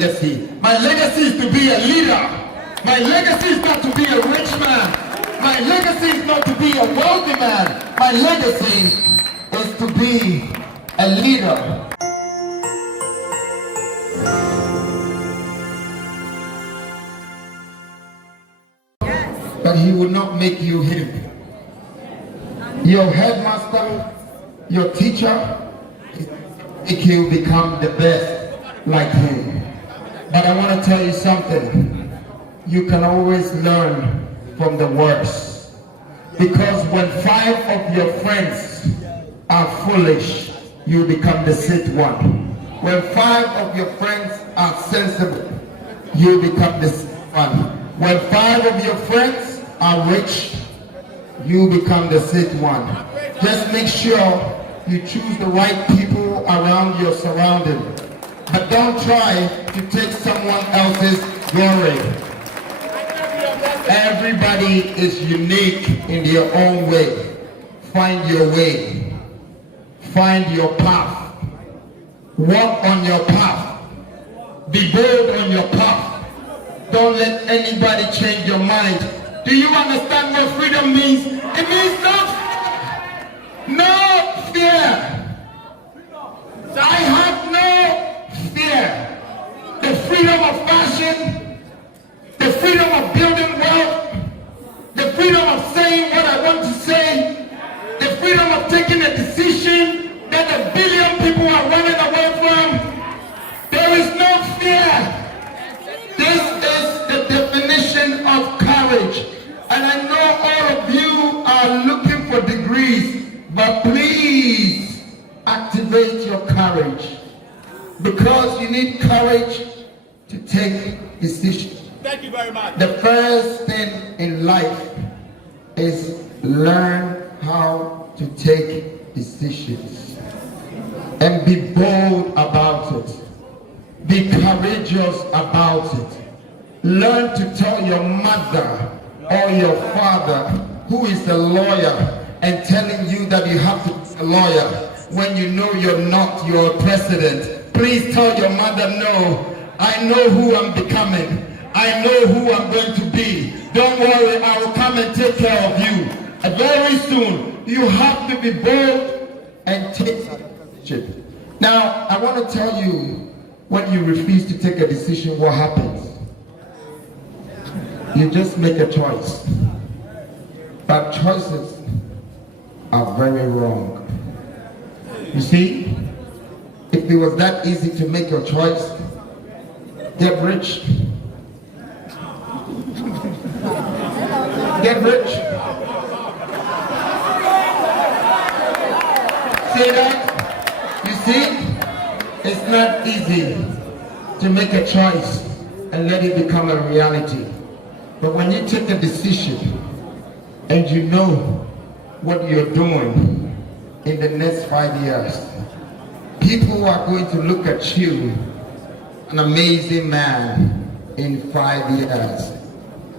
legacy. My legacy is to be a leader. My legacy is not to be a rich man. My legacy is not to be a wealthy man. My legacy is to be a leader. But he will not make you him. Your headmaster, your teacher, make you become the best like him. But I want to tell you something. You can always learn from the worst. Because when 5 of your friends are foolish, you become the sixth one. When 5 of your friends are sensible, you become the sixth one. When 5 of your friends are rich, you become the sixth one. Just make sure you choose the right people around your surrounding. But don't try to take someone else's glory. Everybody is unique in their own way. Find your way. Find your path. Walk on your path. Be bold on your path. Don't let anybody change your mind. Do you understand what freedom means? It means no fear. I have no fear. The freedom of fashion, the freedom of building wealth, the freedom of saying what I want to say, the freedom of taking a decision that a billion people are running away from. There is no fear. This is the definition of courage. And I know all of you are looking for degrees, but please activate your courage. Because you need courage to take decisions. Thank you very much. The first thing in life is learn how to take decisions. And be bold about it. Be courageous about it. Learn to tell your mother or your father who is a lawyer and telling you that you have to be a lawyer when you know you're not, you're a president. Please tell your mother, no, I know who I'm becoming. I know who I'm going to be. Don't worry, I will come and take care of you. And very soon, you have to be bold and take action. Now, I want to tell you, when you refuse to take a decision, what happens? You just make a choice. But choices are very wrong. You see, if it was that easy to make your choice, get rich. Get rich. See that? You see? It's not easy to make a choice and let it become a reality. But when you take a decision and you know what you're doing in the next 5 years, people are going to look at you, an amazing man in 5 years.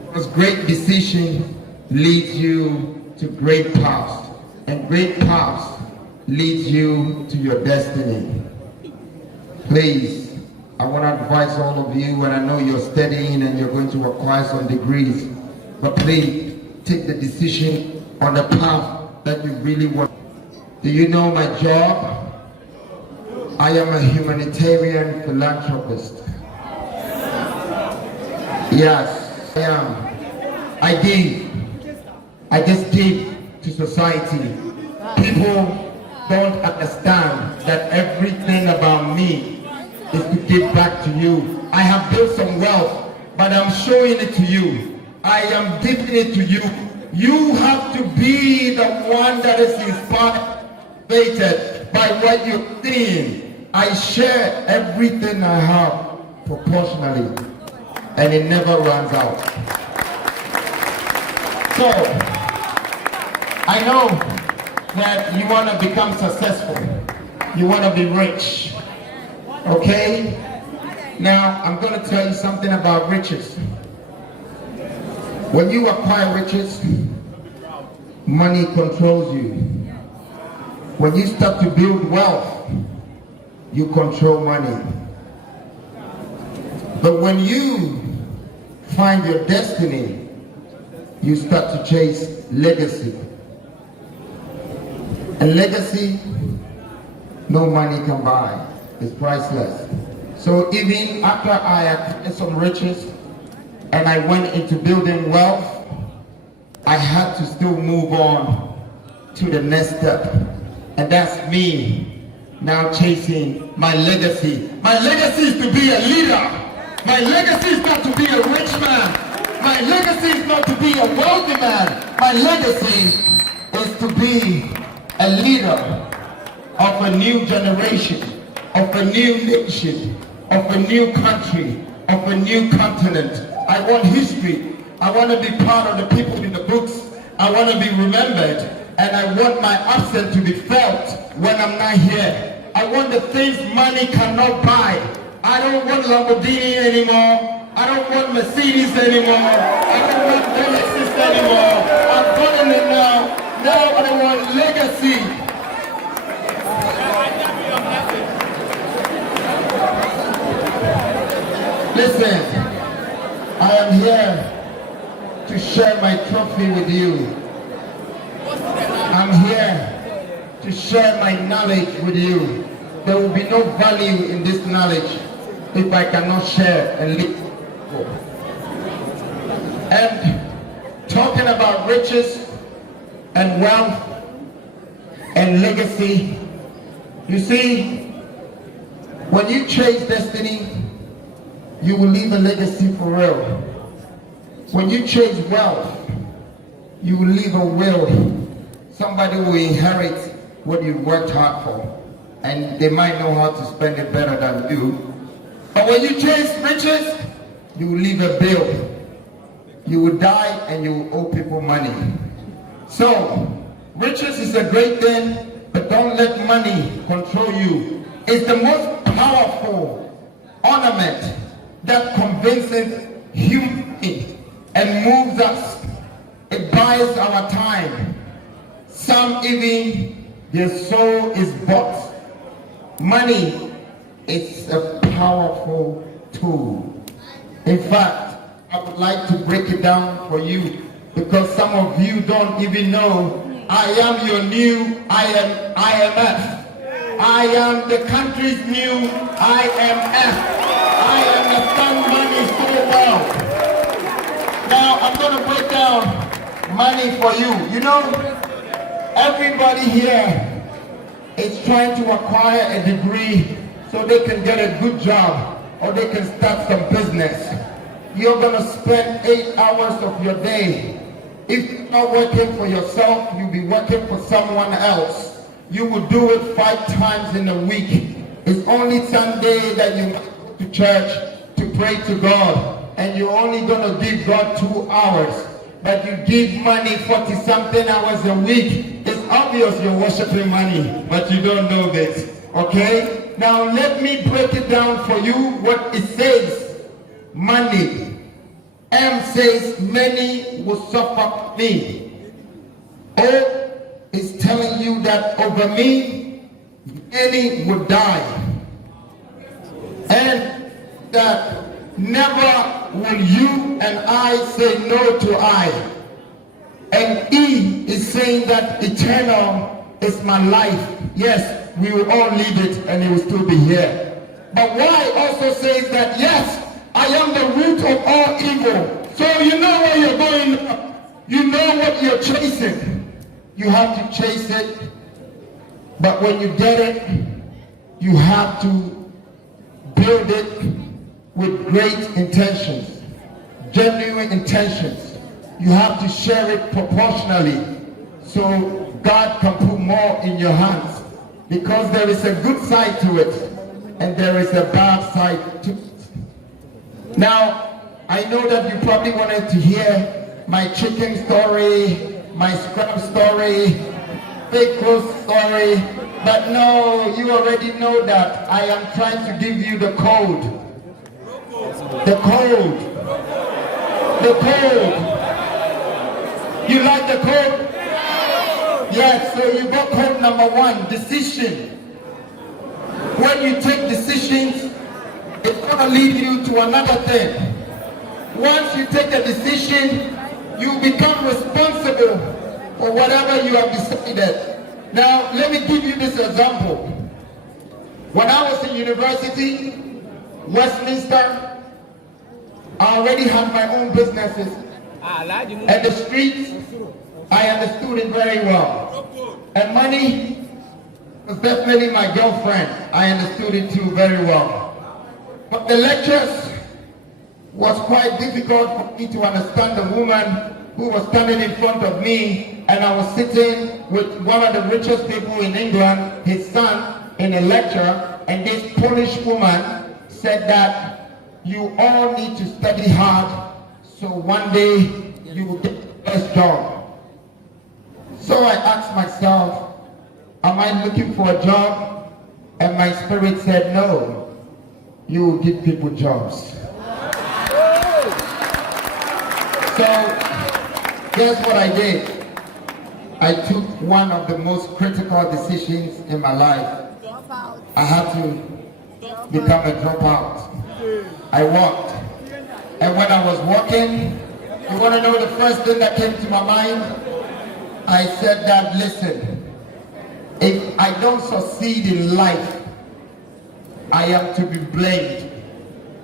Because great decision leads you to great paths, and great paths leads you to your destiny. Please, I want to advise all of you, and I know you're studying and you're going to acquire some degrees, but please take the decision on the path that you really want. Do you know my job? I am a humanitarian philanthropist. Yes, I am. I give. I just give to society. People don't understand that everything about me is to give back to you. I have built some wealth, but I'm showing it to you. I am giving it to you. You have to be the one that is inspired by what you're seeing. I share everything I have proportionally, and it never runs out. So, I know that you want to become successful. You want to be rich. Okay? Now, I'm going to tell you something about riches. When you acquire riches, money controls you. When you start to build wealth, you control money. But when you find your destiny, you start to chase legacy. And legacy, no money can buy. It's priceless. So even after I had some riches and I went into building wealth, I had to still move on to the next step. And that's me now chasing my legacy. My legacy is to be a leader. My legacy is not to be a rich man. My legacy is not to be a wealthy man. My legacy is to be a leader of a new generation, of a new nation, of a new country, of a new continent. I want history. I want to be part of the people in the books. I want to be remembered. And I want my absence to be felt when I'm not here. I want the things money cannot buy. I don't want Lamborghini anymore. I don't want Mercedes anymore. I don't want Lexus anymore. I'm gotten it now. Now I want legacy. Listen, I am here to share my trophy with you. I'm here to share my knowledge with you. There will be no value in this knowledge if I cannot share and live. And talking about riches and wealth and legacy, you see, when you chase destiny, you will leave a legacy for real. When you chase wealth, you will leave a will. Somebody will inherit what you worked hard for, and they might know how to spend it better than you. But when you chase riches, you will leave a bill. You will die and you will owe people money. So, riches is a great thing, but don't let money control you. It's the most powerful ornament that convinces humanity and moves us. It buys our time. Some even, their soul is bought. Money is a powerful tool. In fact, I would like to break it down for you because some of you don't even know I am your new IMF. I am the country's new IMF. I understand money so well. Now I'm going to break down money for you. You know, everybody here is trying to acquire a degree so they can get a good job or they can start some business. You're going to spend 8 hours of your day. If you're not working for yourself, you'll be working for someone else. You will do it 5 times in a week. It's only Sunday that you go to church to pray to God, and you're only going to give God 2 hours. But you give money 40-something hours a week. It's obvious you're worshiping money, but you don't know this. Okay? Now let me break it down for you what it says. Money. M says many will suffer me. O is telling you that over me, many will die. And that never will you and I say no to I. And E is saying that eternal is my life. Yes, we will all leave it and it will still be here. But Y also says that yes, I am the root of all evil. So you know where you're going. You know what you're chasing. You have to chase it. But when you get it, you have to build it with great intentions. Genuine intentions. You have to share it proportionally so God can put more in your hands. Because there is a good side to it and there is a bad side to it. Now, I know that you probably wanted to hear my chicken story, my scrap story, fake clothes story, but no, you already know that. I am trying to give you the code. The code. The code. You like the code? Yes, so you got code number 1, decision. When you take decisions, it's going to lead you to another thing. Once you take a decision, you become responsible for whatever you have decided. Now, let me give you this example. When I was in university, Westminster, I already had my own businesses. And the streets, I understood it very well. And money was definitely my girlfriend. I understood it too very well. But the lectures was quite difficult for me to understand the woman who was standing in front of me, and I was sitting with one of the richest people in England, his son, in a lecture, and this Polish woman said that you all need to study hard so one day you will get the best job. So I asked myself, am I looking for a job? And my spirit said, no, you will give people jobs. So guess what I did? I took one of the most critical decisions in my life. I had to become a dropout. I walked. And when I was walking, you want to know the first thing that came to my mind? I said that, listen, if I don't succeed in life, I am to be blamed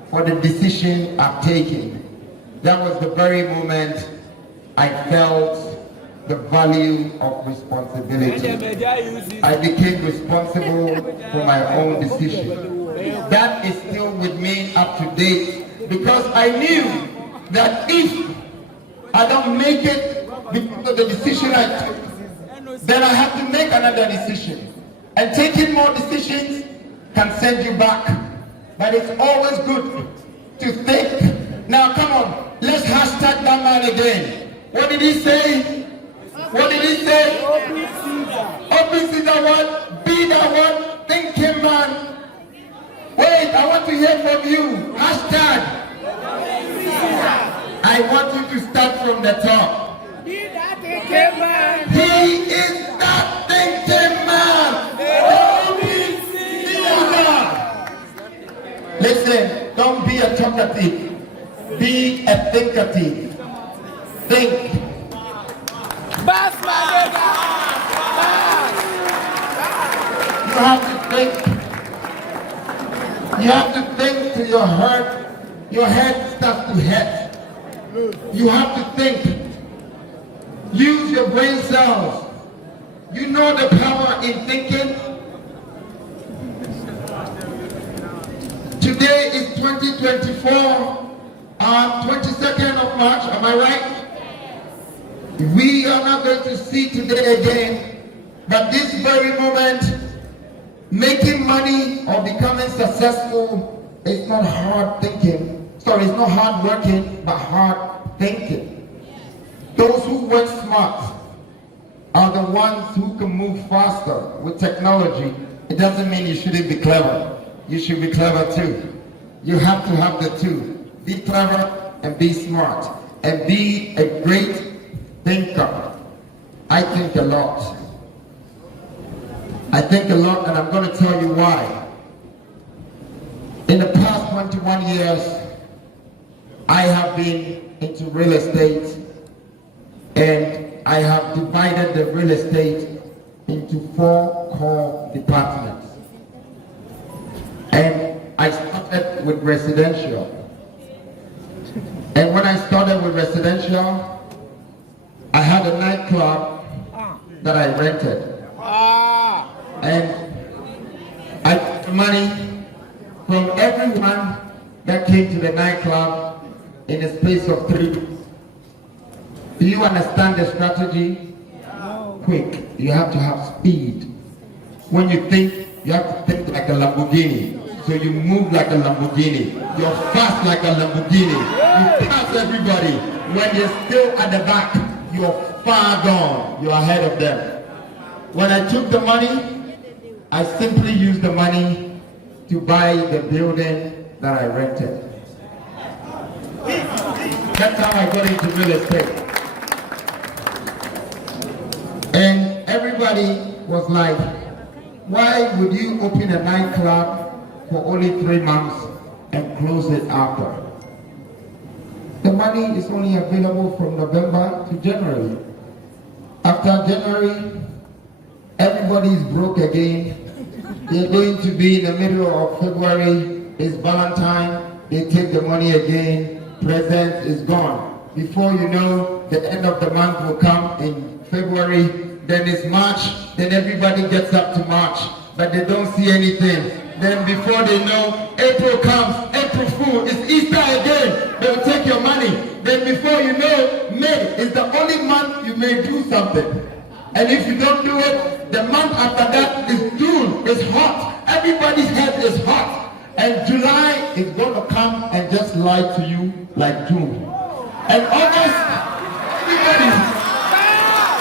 for the decision I've taken. That was the very moment I felt the value of responsibility. I became responsible for my own decision. That is still with me up to date, because I knew that if I don't make it because of the decision I took, then I have to make another decision. And taking more decisions can send you back. But it's always good to think. Now come on, let's hashtag that man again. What did he say? What did he say? Open Caesar what? Be that one. Thinking man. Wait, I want to hear from you. Hashtag. I want you to start from the top. Be that thinking man. He is that thinking man. Listen, don't be a talkative. Be a thinkative. Think. You have to think. You have to think till your head starts to hurt. You have to think. Use your brain cells. You know the power in thinking. Today is 2024, 22nd of March, am I right? We are not going to see today again, but this very moment, making money or becoming successful is not hard thinking. Sorry, it's not hard working, but hard thinking. Those who work smart are the ones who can move faster with technology. It doesn't mean you shouldn't be clever. You should be clever too. You have to have the two. Be clever and be smart. And be a great thinker. I think a lot. I think a lot, and I'm going to tell you why. In the past 21 years, I have been into real estate, and I have divided the real estate into 4 core departments. And I started with residential. And when I started with residential, I had a nightclub that I rented. And I took money from everyone that came to the nightclub in a space of 3 weeks. Do you understand the strategy? Quick. You have to have speed. When you think, you have to think like a Lamborghini. So you move like a Lamborghini. You're fast like a Lamborghini. You pass everybody. When you're still at the back, you're far gone. You're ahead of them. When I took the money, I simply used the money to buy the building that I rented. That's how I got into real estate. And everybody was like, why would you open a nightclub for only 3 months and close it after. The money is only available from November to January. After January, everybody is broke again. They're going to be in the middle of February. It's Valentine. They take the money again. Present is gone. Before you know, the end of the month will come in February. Then it's March. Then everybody gets up to March, but they don't see anything. Then before they know, April comes. April Fool. It's Easter again. They'll take your money. Then before you know, May is the only month you may do something. And if you don't do it, the month after that is June. It's hot. Everybody's head is hot. And July is going to come and just lie to you like June. And August, everybody,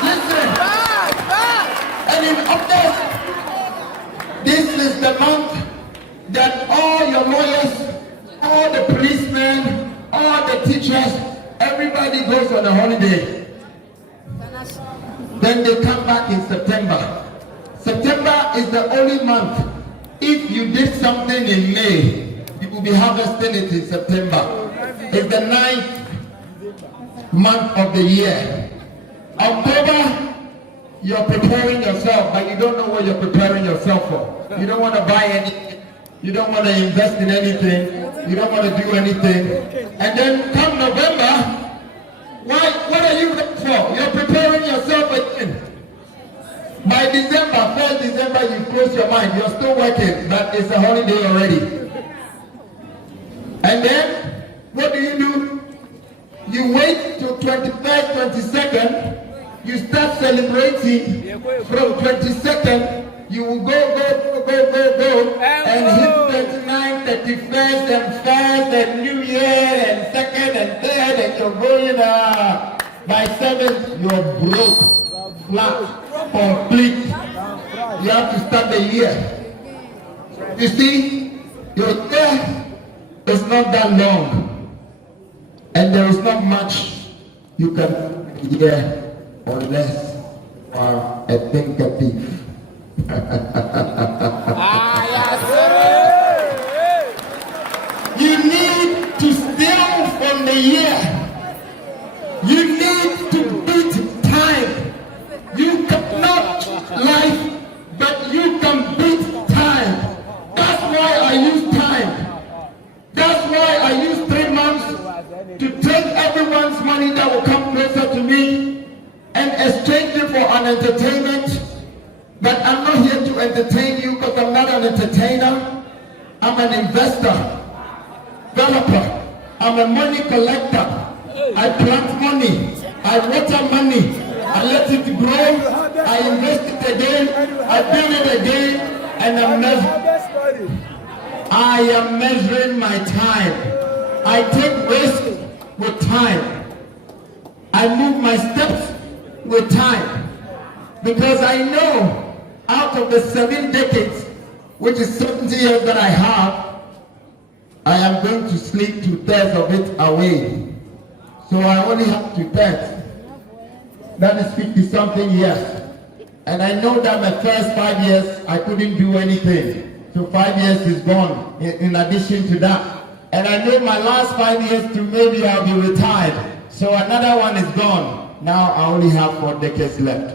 listen. And in August, this is the month that all your lawyers, all the policemen, all the teachers, everybody goes on a holiday. Then they come back in September. September is the only month. If you did something in May, you will be harvesting it in September. It's the 9th month of the year. October, you're preparing yourself, but you don't know what you're preparing yourself for. You don't want to buy anything. You don't want to invest in anything. You don't want to do anything. And then come November, what are you looking for? You're preparing yourself again. By December, 1st December, you close your mind. You're still working, but it's a holiday already. And then, what do? You wait till 21st, 22nd. You start celebrating. From 22nd, you will go, and hit 29th, 31st, and 1st, and New Year, and 2nd, and 3rd, and you're going by 7th, you're broke, flat. Complete. You have to start the year. You see, your year is not that long, and there is not much you can do here unless you are a thinker thief. You need to steal from the year. You need to beat time. You cannot life, but you can beat time. That's why I use time. That's why I use 3 months to take everyone's money that will come closer to me and exchange it for an entertainment. But I'm not here to entertain you because I'm not an entertainer. I'm an investor, developer. I'm a money collector. I plant money. I water money. I let it grow, I invest it again, I build it again, and I am measuring my time. I take risk with time. I move my steps with time. Because I know out of the 7 decades, which is 70 years that I have, I am going to sleep 2/3 of it away. So I only have 2/3. That is 50-something years. And I know that my first 5 years, I couldn't do anything. So 5 years is gone in addition to that. And I know my last 5 years to maybe I'll be retired. So another one is gone. Now I only have 4 decades left.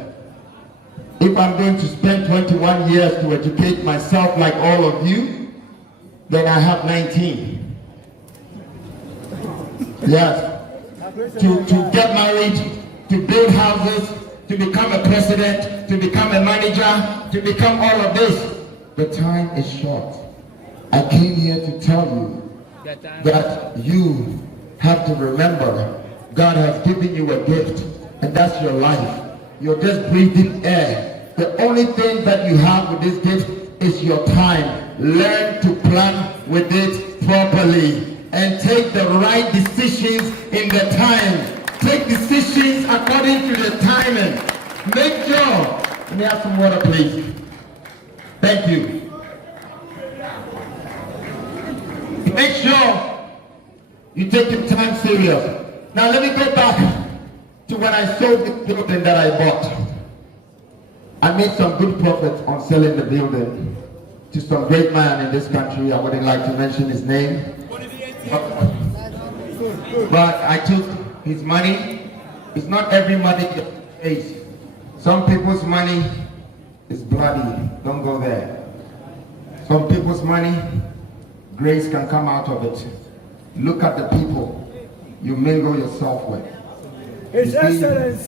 If I'm going to spend 21 years to educate myself like all of you, then I have 19. Yes. To get married, to build houses, to become a president, to become a manager, to become all of this. The time is short. I came here to tell you that you have to remember God has given you a gift, and that's your life. You're just breathing air. The only thing that you have with this gift is your time. Learn to plan with it properly and take the right decisions in the time. Take decisions according to the timing. Make sure. Let me have some water, please. Thank you. Make sure you take your time serious. Now let me go back to when I sold the building that I bought. I made some good profit on selling the building to some great man in this country. I wouldn't like to mention his name. But I took his money. It's not every money that pays. Some people's money is bloody. Don't go there. Some people's money, grace can come out of it. Look at the people you mingle yourself with. His Excellency.